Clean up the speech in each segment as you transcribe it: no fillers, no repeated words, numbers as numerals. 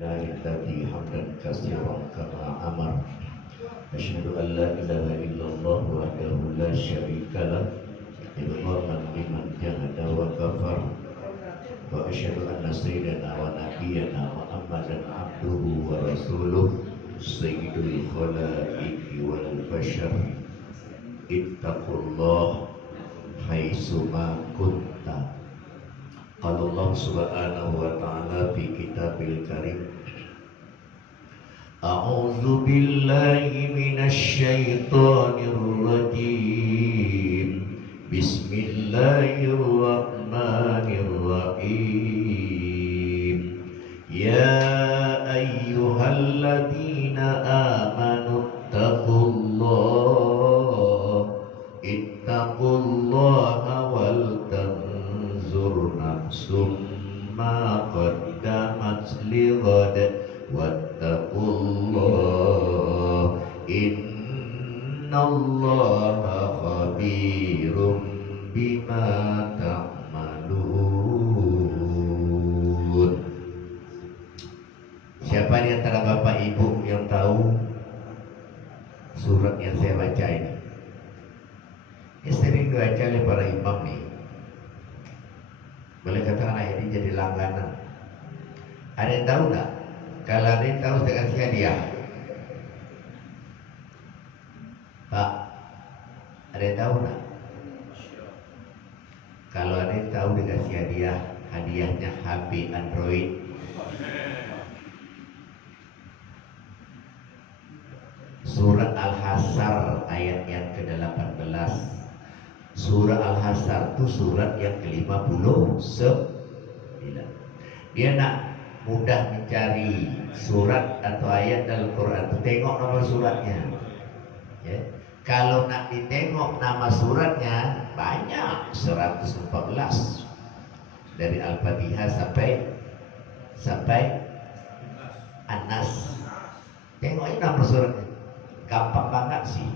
الذي حمدا كثيرا كما أمر. أشهد أن لا إله إلا الله وحده لا شريك له إرغاما لمن جهد وكفر. وأشهد أن سيدنا ونبينا محمدا عبده ورسوله سيد الخلائق والبشر. اتقوا الله حيثما كنت. قال الله سبحانه وتعالى في كتابه الكريم: أعوذ بالله من الشيطان الرجيم. بسم الله الرحمن الرحيم. يا أيها الذين آمنوا اتقوا الله ولتنظر نفس ما قدمت لغد واتقوا الله إن الله خبير بما تعملون. Siapa di antara bapak ibu yang tahu surat yang saya baca ini? Ini sering dibaca oleh para imam nih. Boleh katakan ayat ini jadi langganan. Ada yang tahu nggak? Kalau ada yang tahu saya kasih hadiah. Pak, ada yang tahu nggak? Kalau ada yang tahu dikasih hadiah, hadiahnya HP Android. Surat Al-Hasyr ayat yang ke-18. Surah Al-Hasyr itu surat yang ke-59. Dia nak mudah mencari surat atau ayat dalam Quran itu tengok nomor suratnya ya. Kalau nak ditengok nama suratnya banyak, 114 dari Al-Fatihah sampai An-Nas. Tengoknya nama suratnya gampang banget sih,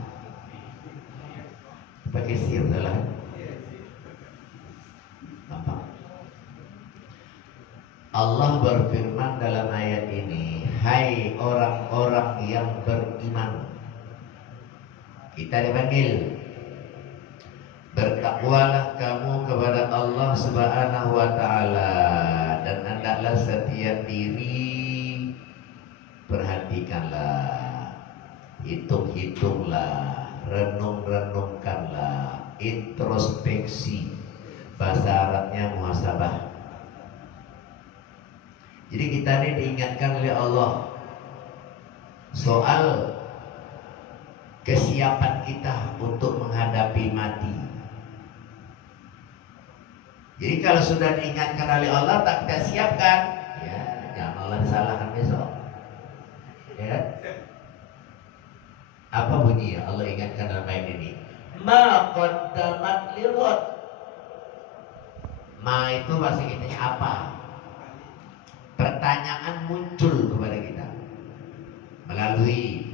pakai sihir lah, gampang. Allah berfirman dalam ayat ini, hai orang-orang yang beriman. Kita dipanggil, bertakwalah kamu kepada Allah Subhanahu wa Ta'ala, dan hendaklah setiap diri perhatikanlah, hitung-hitunglah, renung-renungkanlah, introspeksi. Bahasa Arabnya muhasabah. Jadi kita ini diingatkan oleh Allah soal kesiapan kita untuk menghadapi mati. Jadi kalau sudah diingatkan oleh Allah tak kita siapkan, ya jangan Allah disalahkan besok. Ya. Apa bunyinya Allah ingatkan dalam ayat ini? Ma qaddamat lighad. Ma itu bahasa kitanya apa? Pertanyaan muncul kepada kita melalui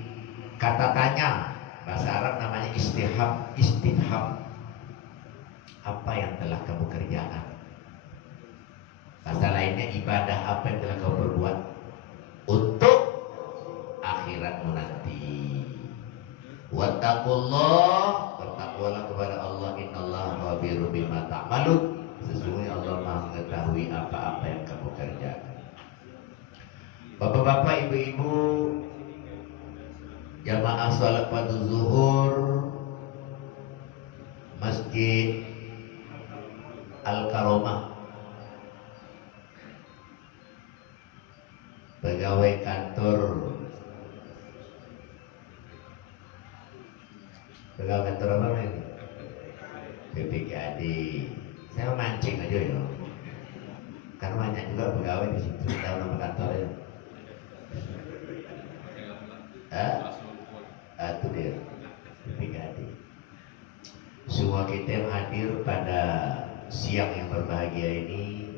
kata tanya. Bahasa Arab namanya istifham. Apa yang telah kamu kerjakan? Bahasa lainnya ibadah apa yang telah kamu berbuat untuk akhiratmu nanti. Wattaqullah, bertakwalah kepada Allah, innallaha khabirun bima ta'malun. Sesungguhnya Allah Maha mengetahui apa-apa yang kamu kerjakan. Bapak-bapak, ibu-ibu, jamaah salat fardu zuhur Masjid Al-Karomah, pegawai kantor apa ini? PPKAD. Saya mancing aja ya, karena banyak juga pegawai di situ, tahu nama kantornya. Itu dia PPKAD. Semua kita yang hadir pada siang yang berbahagia ini,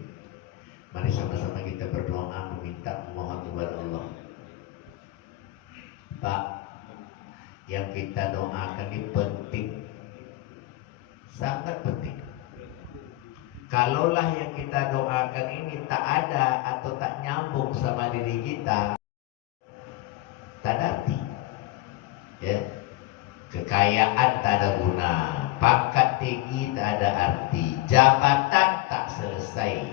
mari sama-sama kita berdoa meminta memohon kepada Allah. Pak, yang kita doakan ini penting, sangat penting. Kalaulah yang kita doakan ini tak ada atau tak nyambung sama diri kita, tak ada arti. Ya. Kekayaan tak ada guna, pangkat tinggi tak ada arti, jabatan tak selesai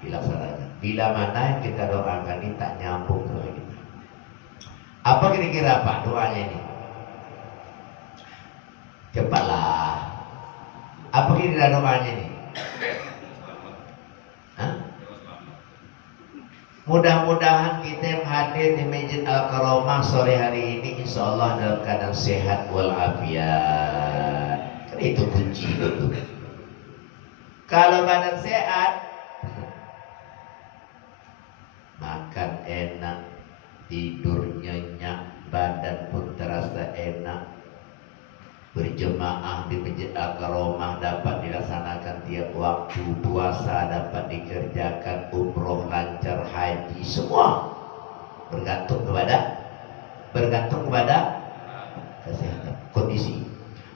dilaksanakan bila mana yang kita doakan ini tak nyambung sama kita. Apa kira-kira Pak doanya ini? Cepatlah. Apa kira-kira doanya ini? Hah? Mudah-mudahan kita yang hadir di Masjid Al-Karamah sore hari ini insya Allah dalam keadaan sehat walafiat. Kan itu kunci itu. Kalau badan sehat, makan enak, tidur nyenyak, badan pun terasa enak. Berjemaah di Masjid Al-Karamah dapat dilaksanakan tiap waktu, puasa dapat dikerjakan, umroh lancar, haji, semua bergantung kepada kesehatan, kondisi.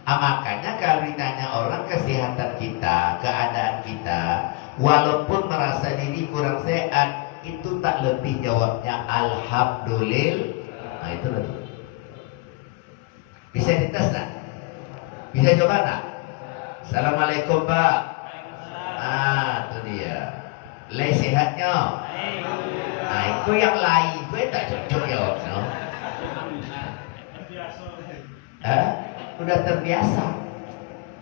Makanya kalau ditanya orang kesehatan kita, keadaan kita, walaupun merasa diri kurang sehat, itu tak lebih jawabnya alhamdulillah. Nah itu lebih. Bisa dites tak? Bisa coba tak? Assalamualaikum Pak. Itu dia. Lai sehatnya. Nah itu yang lain, gue tak cocok jawab no? Udah terbiasa.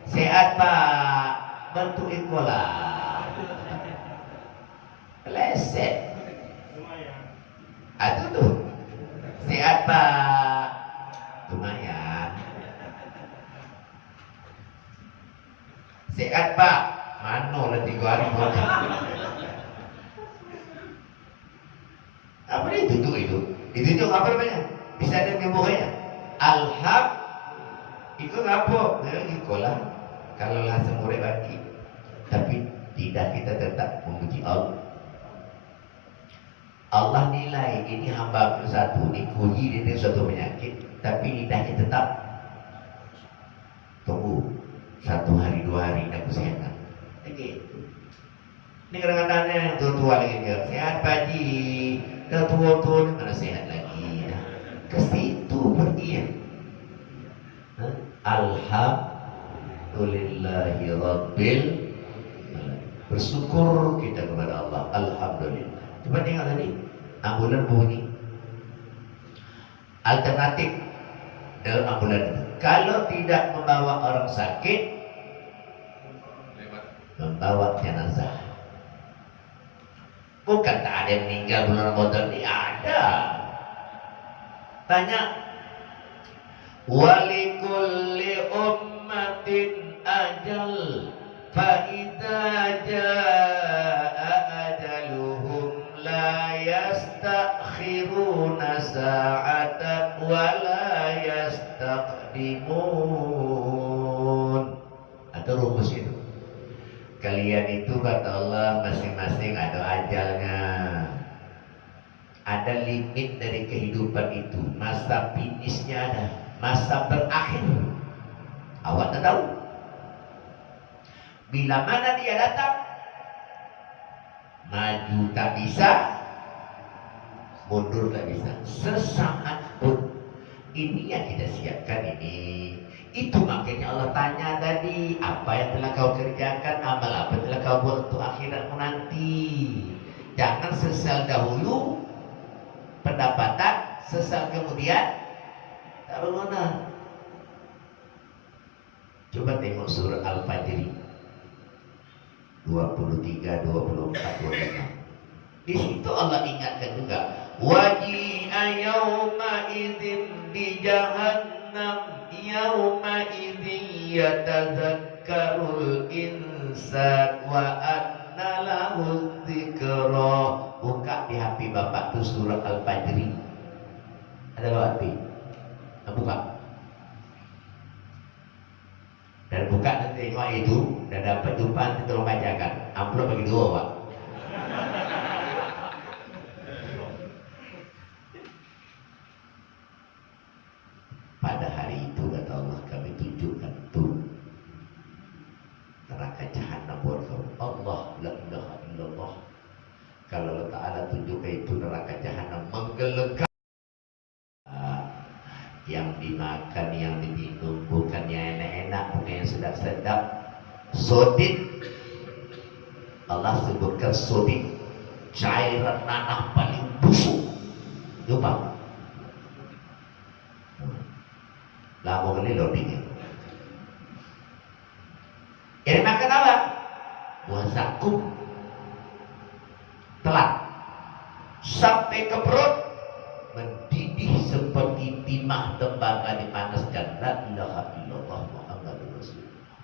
Sehat Pak. Bantu ikolah. Leset. Itu tuh. Sehat Pak. Lumayan. Sehat Pak. Mano lah 3 hari buat. Apa itu tuh itu? Itu tuh apa namanya? Bisa ada menyembuhnya. Alham. Itu ngapa? Dia ngikolah. Kalau lah semurek lagi. Tapi tidak, kita tetap memuji Allah. Allah nilai ini hamba satu, dikuji dengan suatu penyakit, tapi lidahnya tetap tunggu 1 hari 2 hari dan kesehatan. Begitu. Ini kadang-kadang yang tua-tua lagi dia sehat Paji, dah tua-tua ni mana sehat lagi? Nah, ke situ pergi ya. Alhamdulillahi Rabbil alamin. Bersyukur kita kepada Allah. Alhamdulillah. Coba tengok tadi, ambulan bunyi. Alternatif dalam ambulan itu, kalau tidak membawa orang sakit, membawa jenazah. Bukan tak ada yang meninggal bulan Ramadan ini, ada. Banyak. Walikulli ummatin ajal, fa idza jaa ajaluhum la yastakhiruna sa'atan wa la yastaqdimun. Ada rumus itu. Kalian itu kata Allah masing-masing ada ajalnya. Ada limit dari kehidupan itu. Masa finishnya ada, masa berakhir. Awak tak tahu. Bila mana dia datang, maju tak bisa, mundur tak bisa. Sesaat pun. Ini yang kita siapkan ini. Itu makanya Allah tanya tadi, apa yang telah kau kerjakan, amal apa yang telah kau buat untuk akhiratmu nanti. Jangan sesal dahulu, pendapatan, sesal kemudian tak berguna. Coba tengok surah Al-Fajr 23, 24, 25. Di situ Allah ingatkan juga, waji'a yawma idzin bi jahannam yawma idzin yatazakkarul insan wa anna lahu dzikra. Buka di HP Bapak tuh surah Al-Fajr. Ada bawa HP? Buka. Dan buka nanti tengok itu dan dapat jumpa nanti tolong bacakan. Amplop bagi 2 Pak. Pada hari itu kata Allah kami tunjukkan tuh neraka jahanam buat kau. sedap. Sodid, Allah sebutkan sodid, cairan nanah paling busuk. Coba lama kali loadingnya. Ini makan apa? Buah zakum. Telat sampai ke perut, mendidih seperti timah tembaga dipanaskan. La ilaha illallah Muhammadur Rasulullah.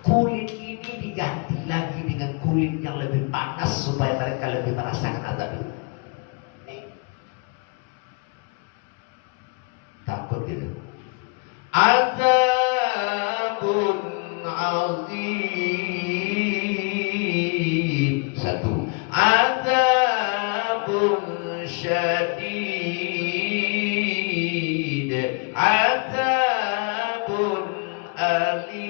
Kulit ini diganti lagi dengan kulit yang lebih panas supaya mereka lebih merasakan azab itu. Takut gitu. Azabun azim. Satu. Azabun syadid. Azabun alim.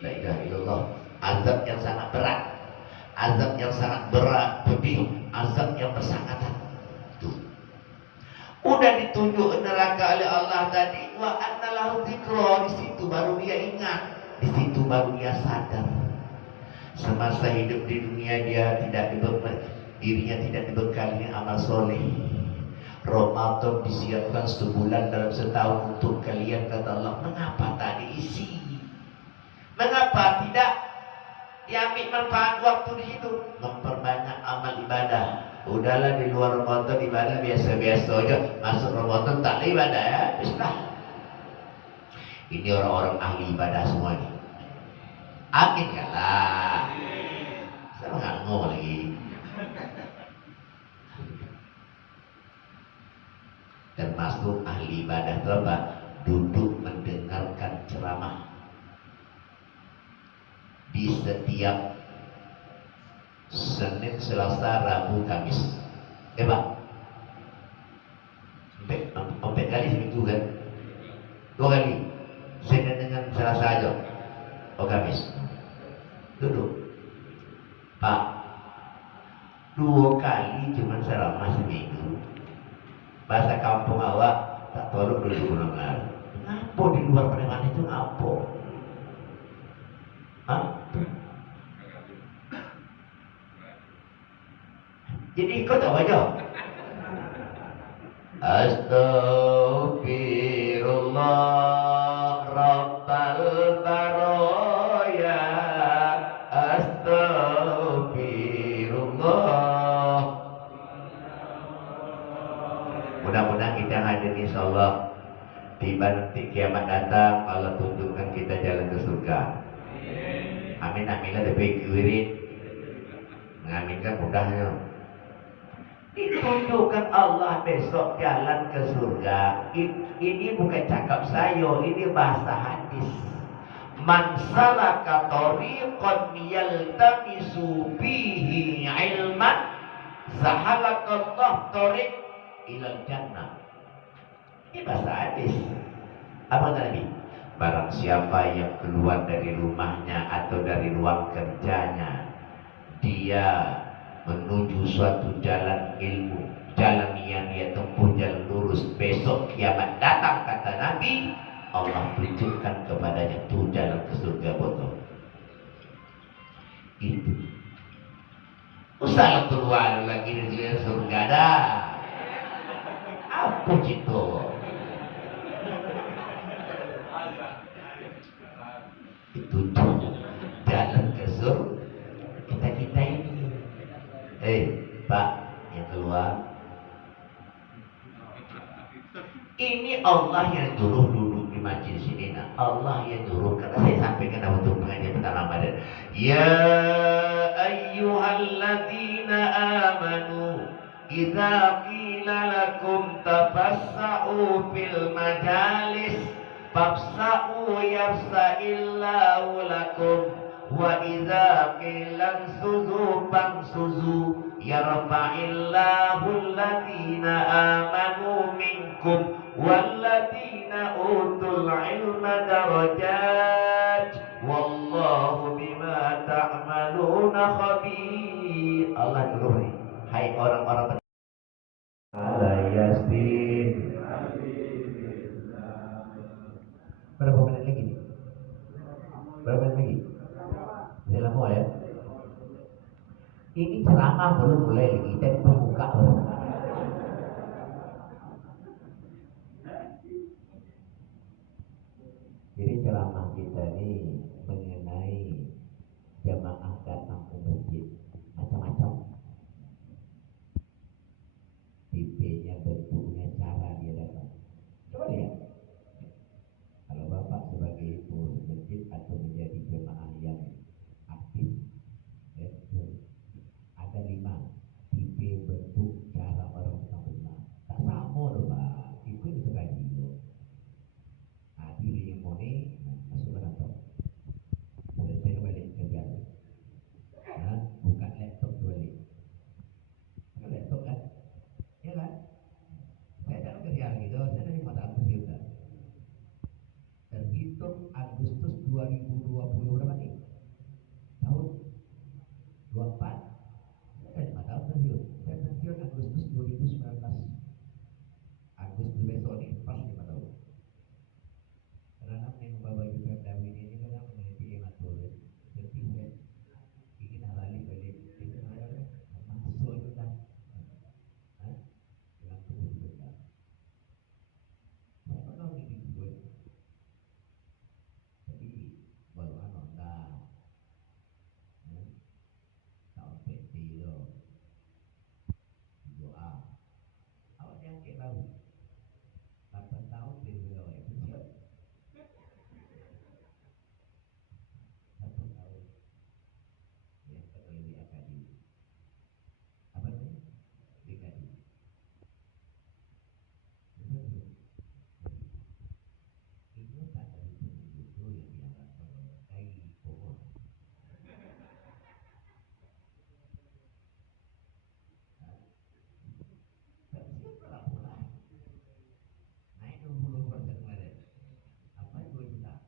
La ilaha illallah. Azab yang sangat berat. Azab yang sangat berat, pedih. Azab yang bersangkatan. Udah ditunjuk neraka oleh Allah tadi, wa annalahu dzikra, di situ baru dia ingat, di situ baru dia sadar. Semasa hidup di dunia dia dirinya tidak dibekali amal soleh. Ramadan disiapkan sebulan dalam setahun untuk kalian, kata Allah. Mengapa tak diisi? Mengapa tidak diambil manfaat waktu di situ? Memperbanyak amal ibadah. Udahlah di luar Ramadan ibadah biasa-biasa aja. Masuk Ramadan tak ibadah ya. Bismillah. Ini orang-orang ahli ibadah semua ini. Amin kalah. Saya nggak ngomong lagi. Termasuk ahli ibadah itu apa? Duduk mendengarkan ceramah di setiap Senin, Selasa, Rabu, Kamis. Pak, empat kali seminggu kan? 2 kali. Senin dengan Selasa aja. Oh, Kamis. Duduk. Pak, 2 kali cuma ceramah seminggu. Bahasa kampung awak tak tolong duduk benar-benar. Ngapa di luar preman itu ngapa? Hah? Jadi ikut apa aja? Astaghfirullah Rabbal baraya. Astaghfirullah. Mudah-mudahan kita hadir insyaallah. Tiba nanti kiamat datang, Allah tunjukkan kita jalan ke surga. Amin, amin lah dipikirin. Mengaminkan mudahnya. Ditunjukkan Allah besok jalan ke surga. Ini bukan cakap saya, ini bahasa hadis. Man salaka tariqan yaltamisu fihi ilman, sahalakallah tariq ilal jannah. Ini bahasa hadis. Apa tadi? Barang siapa yang keluar dari rumahnya atau dari ruang kerjanya, dia menuju suatu jalan ilmu, jalan yang dia tempuh jalan lurus, besok kiamat datang, kata Nabi, Allah tunjukkan kepadanya tuh jalan ke surga botol. Itu usah keluar lagi dari surga dah. Apa itu? Ditunjuk jalan ke surga kita ini. Pak, yang keluar. Ini Allah yang duduk di majlis ini. Nah, Allah yang duduk. Karena saya sampaikan dalam untuk pengajian pertama Ramadan. Ya ayyuhalladzina amanu, idza qila lakum tafassa'u fil majalis fafsa'u yafsa'illahu lakum. Wa idza qila suzu famsuzu yarfa'illahu alladziina aamanu minkum walladziina utul ilma darajat wallahu bima ta'maluna khabir. Allah dulu, hai orang-orang ala yasin Ini ceramah belum mulai lagi, dan pembuka. Jadi ceramah kita ini mengenai jamaah datang ke masjid macam-macam. Tipenya, bentuknya, cara dia datang. Coba lihat. Kalau Bapak sebagai pengurus masjid atau menjadi jemaah yang aktif, ya, ada 5 tipe, bentuk, cara orang datang ke jemaah. Tak sama loh Pak. Ikut itu kaji loh. Nah, pilih yang mau nih, masuk ke kantor. Selesai balik kerja. Nah, buka laptop balik. Buka laptop kan? Ya kan? Saya tak kerja gitu, saya dari mata juga. Terhitung Agustus 2020 berapa nih? Tahun 24. Saya dari mata pensiun. Saya pensiun Agustus 2019. Agustus besok nih pas 5 tahun. Karena yang membawa juga David ini kan menjadi 5 tahun. Jadi saya ingin halali balik itu ada masuk itu kan. Dengan tubuh kita. Saya pernah ini gue. Jadi baru dah tahun PT itu doa. Awak yang kita tahu 8 tahun dari beliau itu siap 8 tahun ya ketua di akademi apa namanya DKI ini tak dari itu yang dianggap sebagai pokok. Tak siap pula naik 20% kemarin apa 2 juta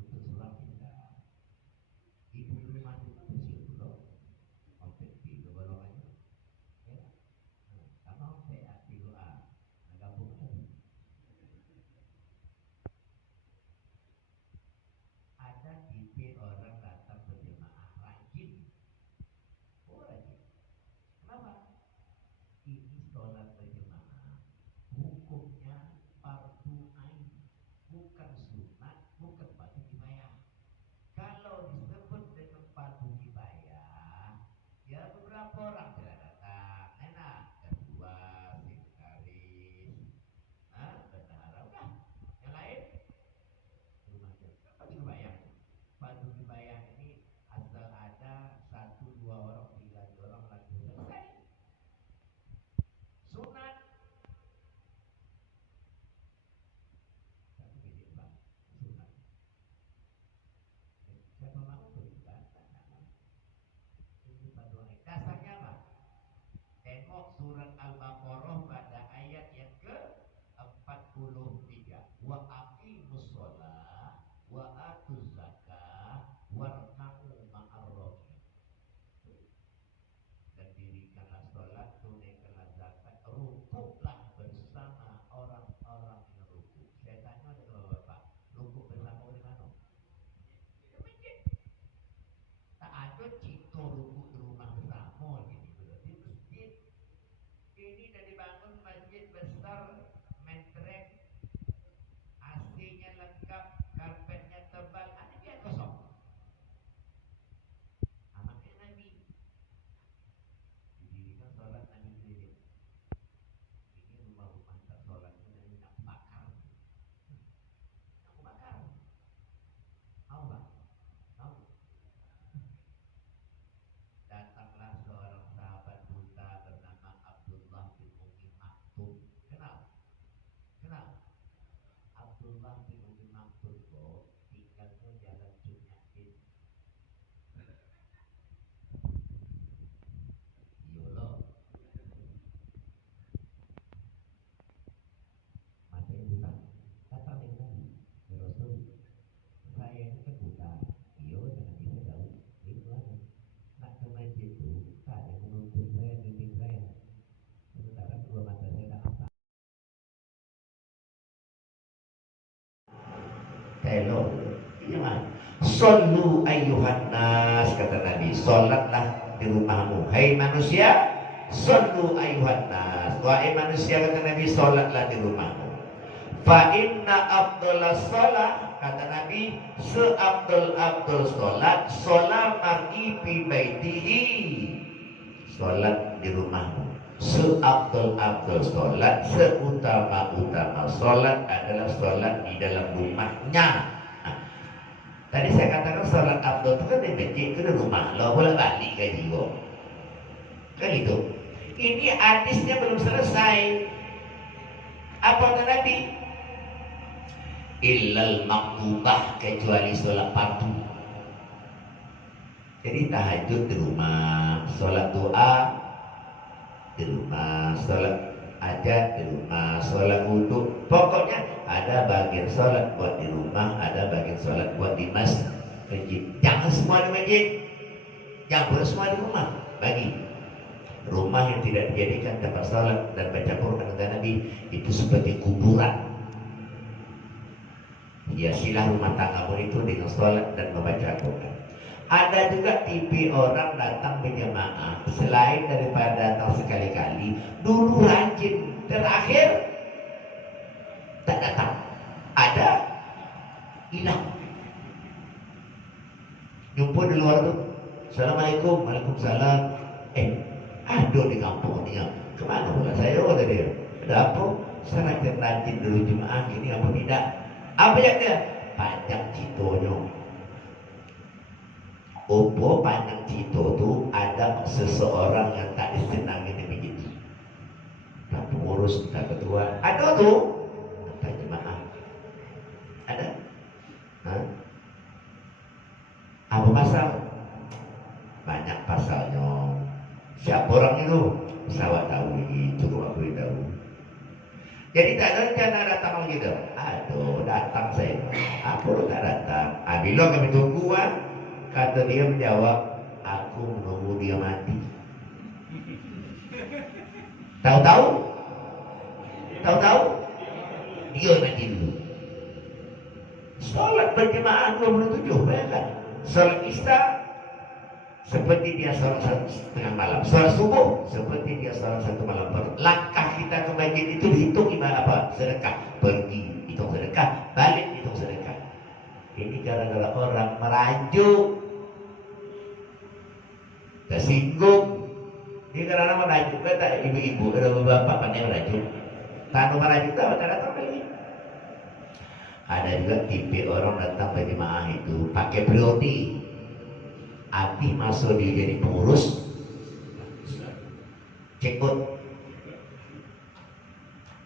untuk selang kita ibu rumah itu siap dulu sampai di golongannya ya sama sampai di doa gabung lagi ada tipe orang datang berjemaah rajin. Oh rajin. Kenapa? Ini sholat berjemaah hukumnya fardu ain, bukan sunat, bukan fardu kifayah. Kalau disebut dengan fardu kifayah, ya beberapa orang tidak datang. Enak, kedua, sekretaris, bendahara, udah. Yang lain rumah aja. Fardu kifayah. Fardu kifayah ini asal ada 1-2 orang, 3 orang lagi selesai. Sunat satu biji bang, sunat. Siapa mau beribadah? Ini fardu ain. Dasarnya apa? Tengok surat Al-Baqarah pada ayat yang ke-43. Wa aqimus shalah wa atuz zakah warka'u ma'ar raki'in. Dan dirikanlah sholat, tunaikanlah zakat, rukuklah bersama orang-orang yang rukuk. Saya tanya dengan Bapak, rukuk bersama di mana? Di masjid. Tak ada cito rukuk di rumah bersama gini di masjid. Ini dah dibangun masjid besar, mentereng, AC-nya lengkap, karpetnya tebal, ada dia kosong. Amatnya Nabi didirikan sholat Nabi sendiri. Ini rumah-rumah tak sholat itu dari nak bakar. Nak bakar. Tahu tak? Tahu. Datanglah seorang sahabat buta bernama Abdullah bin Umi Maktum. Kenal? Kenal? Abdullah bin Umi Maktum kok tinggalnya jalan Cunyakin. Yolo. Masa yang buta. Kata Nabi, ya Rasul, saya ini kan buta. Iyo, jangan bisa jauh. Itu aja. Nak ke masjid itu, tak ada yang menuntut saya, bimbing saya. Sementara kedua mata saya tak apa. Telo, iya mah. Sallu ayyuhan nas, kata Nabi. Salatlah di rumahmu. Hai manusia, sallu ayuhan nas. Wahai manusia, kata Nabi, salatlah di rumahmu. Fa inna afdalas salat, kata Nabi, seabdul salat, salat mar'i fi baitihi, salat di rumahmu. Seabdul salat, seutama salat adalah salat di dalam rumahnya. Tadi saya katakan salat abdul itu kan di masjid, itu di rumah. Lo boleh balik ke jiwa. Kan itu. Ini hadisnya belum selesai. Apa kata Nabi? Illal maktubah, kecuali salat fardu. Jadi tahajud di rumah, salat doa di rumah, salat hajat di rumah, salat wudu. Pokoknya ada bagian salat buat di rumah, ada bagian salat buat di masjid. Jangan semua di masjid, jangan boleh semua di rumah. Bagi rumah yang tidak dijadikan tempat salat dan baca Quran, kata Nabi, itu seperti kuburan. Hiasilah rumah tanggamu itu dengan salat dan membaca Quran. Ada juga tipe orang datang berjamaah, selain daripada datang sekali-kali, dulu rajin, terakhir tak datang. Ada, hilang. Jumpa di luar tuh, Assalamualaikum, Waalaikumsalam. Ada di kampung ini. Kemana pula saya? Kata dia. Ada apa? Saya rajin dulu jemaah ini, apa tidak? Apa yang dia? Panjang citonya. Opo panjang cito tu ada seseorang yang tak disenangi di masjid. Tak pengurus, tak ketua. Ada tu. Tak jemaah. Ada. Hah? Apa pasal? Banyak pasalnya. Siapa orang itu? Pesawat tahu ini, cukup aku tahu. Jadi tak ada rencana datang lagi tu. Aduh, datang saya. Apa lu tak datang? Bila kami tunggu kata dia menjawab, aku menunggu dia mati. Tahu-tahu? Tahu-tahu? Dia mati dulu. Salat berjemaah 27, bayangkan. Salat isya seperti dia salat 1 malam. Salat subuh seperti dia salat 1 malam. Langkah kita ke masjid itu dihitung ibadah apa? Sedekah. Pergi hitung sedekah, balik hitung sedekah. Ini gara-gara orang merajuk, tersinggung. Ini karena merajuk, kata ibu-ibu, ada bapak pandai merajuk. Tanpa merajuk tahu tak datang lagi. Ada juga tipe orang datang berjemaah itu pakai priori. Hati masuk dia jadi pengurus, cekut.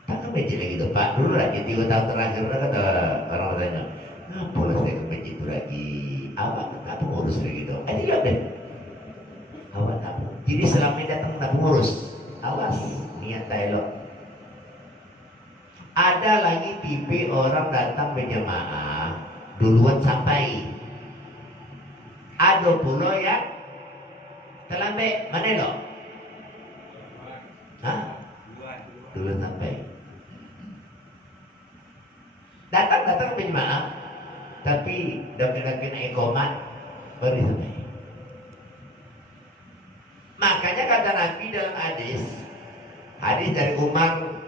Tak ke masjid lagi tu Pak. Dulu lagi 3 tahun terakhir kata orang tanya, kenapa saya ke masjid itu lagi? Awak tak pengurus lagi tu. Tidak deh. Awak tak pengurus. Jadi selama ini datang tak pengurus. Awas, niat tak elok. Ada lagi tipe orang datang berjemaah duluan sampai. Ada pula yang terlambat. Mana lo? Hah? Duluan sampai. Datang berjemaah, tapi dapat ekomat baru sampai. Makanya kata Nabi dalam hadis dari Umar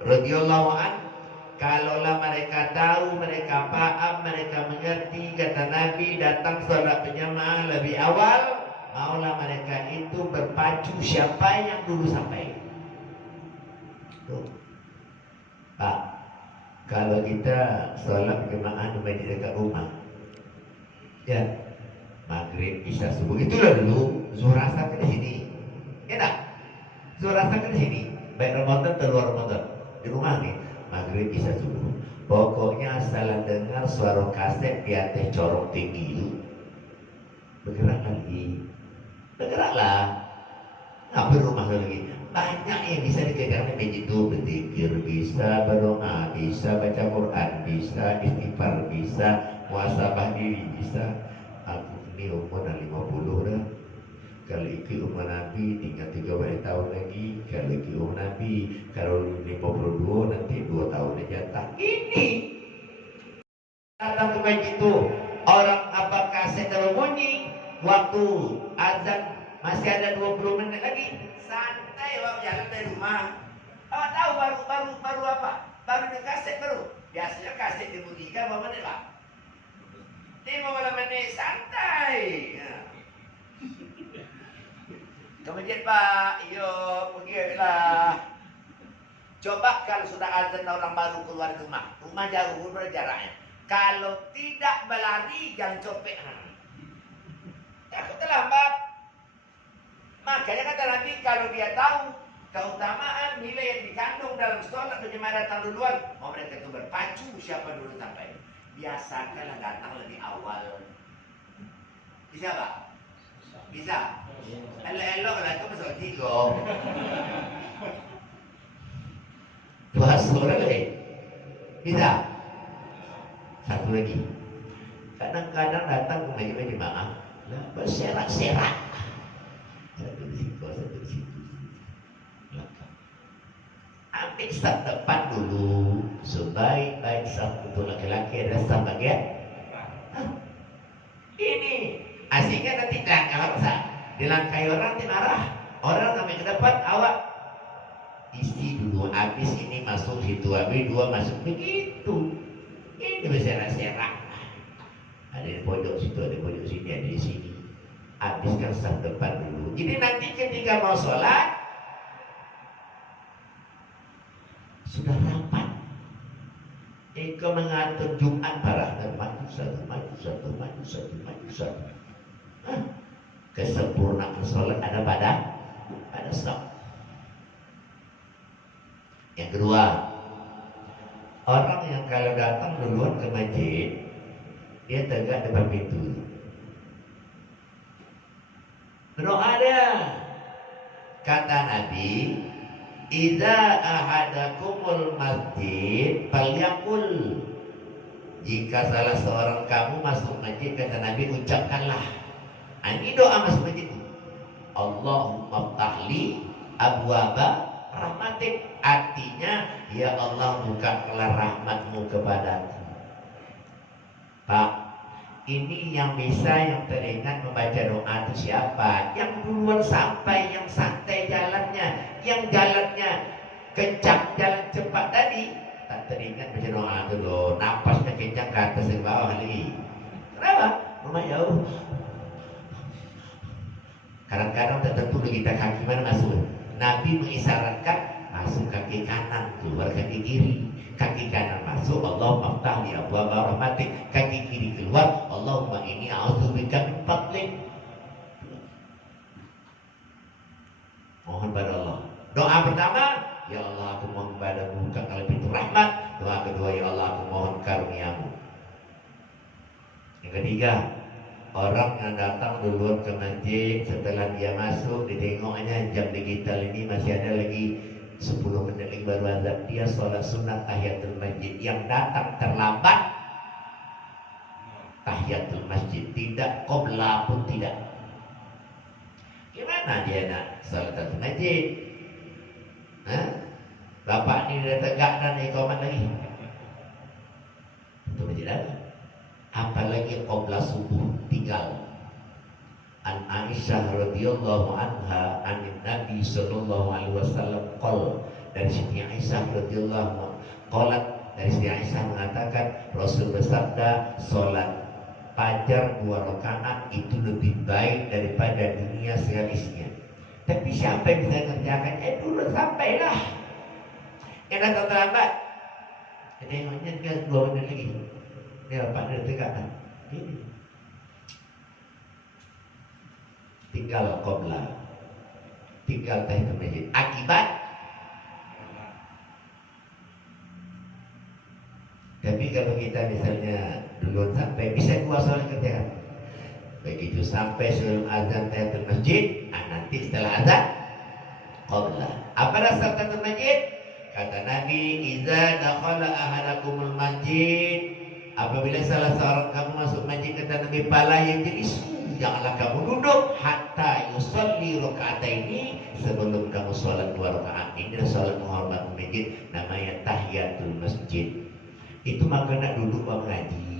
radhiyallahu an, kalaulah mereka tahu, mereka paham, mereka mengerti, kata Nabi, datang salat berjamaah lebih awal, maulah mereka itu berpacu siapa yang dulu sampai. Tuh. Pak, kalau kita salat berjamaah di dekat rumah, ya maghrib, isya, subuh, itulah dulu zuhur asar ke sini, ya tak? Zuhur asar ke sini, baik Ramadan atau luar Ramadan, di rumah nih, maghrib, isya, subuh. Pokoknya asal dengar suara kaset di atas corong tinggi itu, bergerak lagi, bergeraklah, ngapain rumah lagi? Banyak yang bisa dikerjakan di situ, berzikir, bisa berdoa, bisa baca Quran, bisa istighfar, bisa muhasabah diri, bisa. Aku ini umur 50 dah. Kalau ikut umur Nabi tinggal 3 tahun lagi. Kalau ikut umur Nabi, kalau 52 nanti 2 tahun aja jatah. Ini datang ke masjid itu orang apa kaset dalam bunyi waktu azan masih kaset baru. Biasanya kaset dibunyikan berapa menit, Pak? 15 menit santai. Ya. Ke masjid, Pak. Iyo, pergilah. Coba kalau sudah azan orang baru keluar rumah. Rumah jauh jaraknya. Kalau tidak berlari, jangan copek. Takut terlambat. Makanya kata Nabi, kalau dia tahu keutamaan nilai yang dikandung dalam sholat bagaimana datang duluan, mau mereka itu berpacu siapa dulu sampai. Biasakanlah datang lebih awal. Bisa Pak? Bisa? Elok-elok lah itu masuk tiga. Dua sore lagi. Bisa? Satu lagi. Kadang-kadang datang ke meja maaf, lah berserak-serak. Satu di situ, satu di situ. Ambil saf depan dulu. Sebaik-baik saf untuk laki-laki adalah saf bagian. Ini asiknya nanti dilangkai orang nanti marah. Orang sampai ke depan, awak isi dulu, habis ini masuk situ, habis dua masuk begitu. Ini berserak-serak. Ada di pojok situ, ada di pojok sini, ada di sini. Habiskan saf depan dulu. Jadi nanti ketika mau sholat sudah rapat. Eko mengatur Jumat parah dan maju satu, maju satu, maju satu, maju satu. Kesempurnaan sholat ada pada saf. Yang kedua, orang yang kalau datang duluan ke masjid, dia tegak depan pintu. Berdoa dia. Kata Nabi, idza ahadakumul masjid falyaqul. Jika salah seorang kamu masuk masjid, kata Nabi, ucapkanlah. Ini doa masuk masjid. Allahumma ftahli abwaba rahmatik. Artinya, ya Allah, bukakanlah rahmatmu kepadaku. Pak, ini yang bisa, yang teringat membaca doa itu siapa? Yang duluan sampai, yang santai jalannya, yang jalannya kencang, jalan cepat tadi, tak teringat baca doa itu loh. Napasnya kencang ke atas ke bawah lagi. Kenapa? Rumah jauh. Kadang-kadang tertentu kita kaki mana masuk. Nabi mengisyaratkan masuk kaki kanan, keluar kaki kiri. Kaki kanan masuk, Allahumma ftahli abwaaba rahmatik. Kaki kiri keluar, Allahumma inni a'udzubika min fadlik. Mohon pada Allah. Doa pertama, ya Allah, aku mohon padamu bukakanlah pintu rahmat. Doa kedua, ya Allah, aku mohon karuniamu. Yang ketiga, orang yang datang duluan ke masjid, setelah dia masuk, ditengoknya jam digital ini masih ada lagi 10 menit lagi baru azan, dia sholat sunat tahiyatul masjid. Yang datang terlambat, tahiyatul masjid tidak, qobla pun tidak. Gimana dia nak sholat tahiyatul masjid? Bapak ini udah tegak dan iqamat lagi untuk masjid apa? Apalagi qobla subuh tinggal. An Aisyah radhiyallahu anha anin Nabi sallallahu alaihi wasallam qol, dari Siti Aisyah radhiyallahu qalat, dari Siti Aisyah mengatakan Rasul bersabda, salat fajar 2 rakaat itu lebih baik daripada dunia segala isinya. Tapi siapa yang bisa kerjakan? Dulu sampailah. Yang datang terlambat, tengoknya dia 2 menit lagi. Dia Pak dia tegak kan? Ini tinggal qobla, tinggal tahiyatul masjid. Akibat, tapi kalau kita misalnya duluan sampai, bisa kuasa oleh kerjaan. Begitu sampai sebelum azan tahiyatul masjid, nanti setelah azan qobla. Apa dasar tahiyatul masjid? Kata Nabi, idza dakhala ahadakumul masjid, apabila salah seorang kamu masuk masjid, kata Nabi, fala yajlis, janganlah kamu duduk hatta yusalli rakaataini, sebelum kamu sholat 2 rakaat. Ini adalah sholat menghormati masjid, namanya tahiyatul masjid. Itu maka nak duduk bang ngaji.